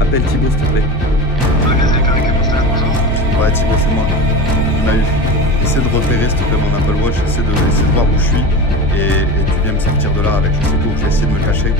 Appelle Thibaut s'il te plaît. Ouais Thibaut c'est moi. Il m'a eu. Essaie de repérer s'il te plaît mon Apple Watch, essaie de voir où je suis et tu viens me sortir de là avec le secours, je vais essayer de me cacher.